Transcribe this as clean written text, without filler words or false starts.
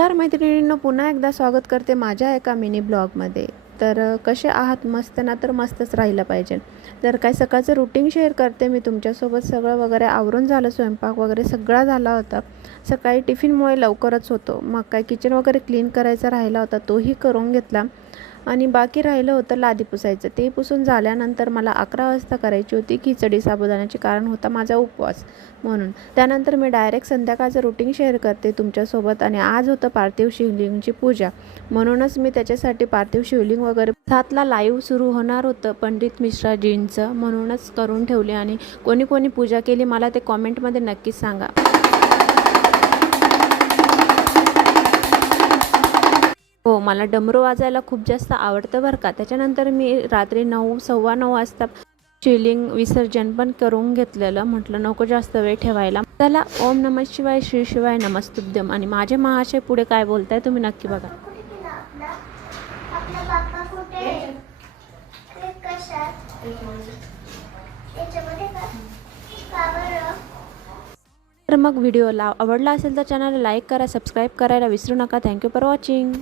नमस्कार मैत्रिणींनो, पुन्हा एकदा स्वागत करते माझ्या एका मिनी ब्लॉगमध्ये। तर कसे आहात? मस्त ना? तर मस्तच राहिलं पाहिजे। तर काय सकाळचं रुटीन शेअर करते मी तुमच्यासोबत। सगळं वगैरे आवरून झालं, स्वयंपाक वगैरे सगळा झाला होता। सकाळी टिफिनमुळे लवकरच होतो, मग काय किचन वगैरे क्लीन करायचा राहिला होता तोही करून घेतला आणि बाकी राहिलं होतं लादी पुसायचं। ते पुसून झाल्यानंतर मला 11 वाजता करायची होती खिचडी साबुदाण्याची, कारण होता माझा उपवास म्हणून। त्यानंतर मी डायरेक्ट संध्याकाळचं रुटीन शेअर करते तुमच्यासोबत। आणि आज होतं पार्थिव शिवलिंगची पूजा, म्हणूनच मी त्याच्यासाठी पार्थिव शिवलिंग वगैरे 7ला लाईव्ह सुरू होणार होतं पंडित मिश्राजींचं, म्हणूनच करून ठेवले। आणि कोणी कोणी पूजा केली मला ते कॉमेंटमध्ये नक्कीच सांगा। हो, मला डमरू वाजायला खूप जास्त आवडतं बरं का। त्याच्यानंतर मी रात्री 9 सव्वा 9 वाजता शिवलिंग विसर्जन पण करून घेतलेलं। म्हटलं नको जास्त वेळ ठेवायला। चला, ओम नमः शिवाय, श्री शिवाय नमस्तुभ्यम। आणि माझे महाशय पुढे काय बोलताय तुम्ही नक्की बघा। तर मग व्हिडिओला आवडला असेल तर चॅनलला लाईक करा, सबस्क्राईब करायला विसरू नका। Thank you for watching.